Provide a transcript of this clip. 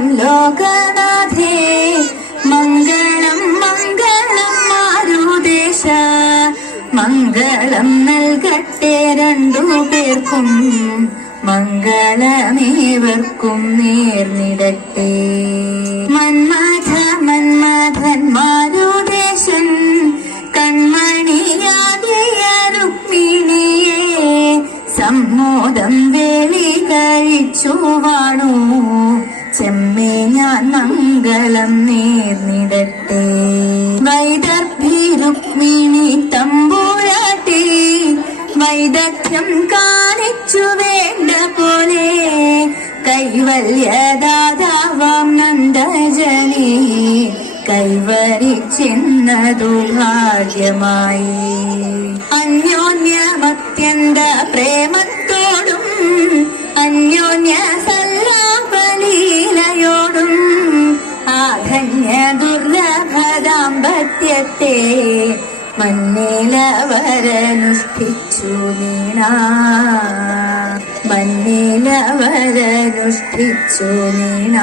മംഗളം ലോകനാഥേ മംഗളം മംഗളം മാരുദേശ മംഗളം നൽകട്ടെ രണ്ടു പേർക്കും മംഗളമേവർക്കും നേർന്നിടട്ടെ. മന്മഥ മന്മഥൻ മാരുദേശൻ കൺമണിയാകിയ രുക്മിണിയെ സമ്മോദം വേളി കഴിച്ചു വാണു ചെമ്മേ ഞാൻ മംഗളം നേർന്നിടട്ടെ. വൈദർഭി രുക്മിണി തമ്പുരാട്ടി വൈദഗ്ധ്യം കാണിച്ചു വേണ്ട പോലെ കൈവല്യദാതാവാം നന്ദജനെ കൈവരിച്ചെന്നതു ഭാഗ്യമായി. അന്യോന്യമത്യന്ത പ്രേമത്തോടും അന്യോന്യ സല്ലാപലീലയോടും ആധന്യ ദുർലഭദാമ്പത്യത്തെ മന്നേലവരനുഷ്ഠിച്ചു വീണ മന്നേലവരനുഷ്ഠിച്ചു വീണ.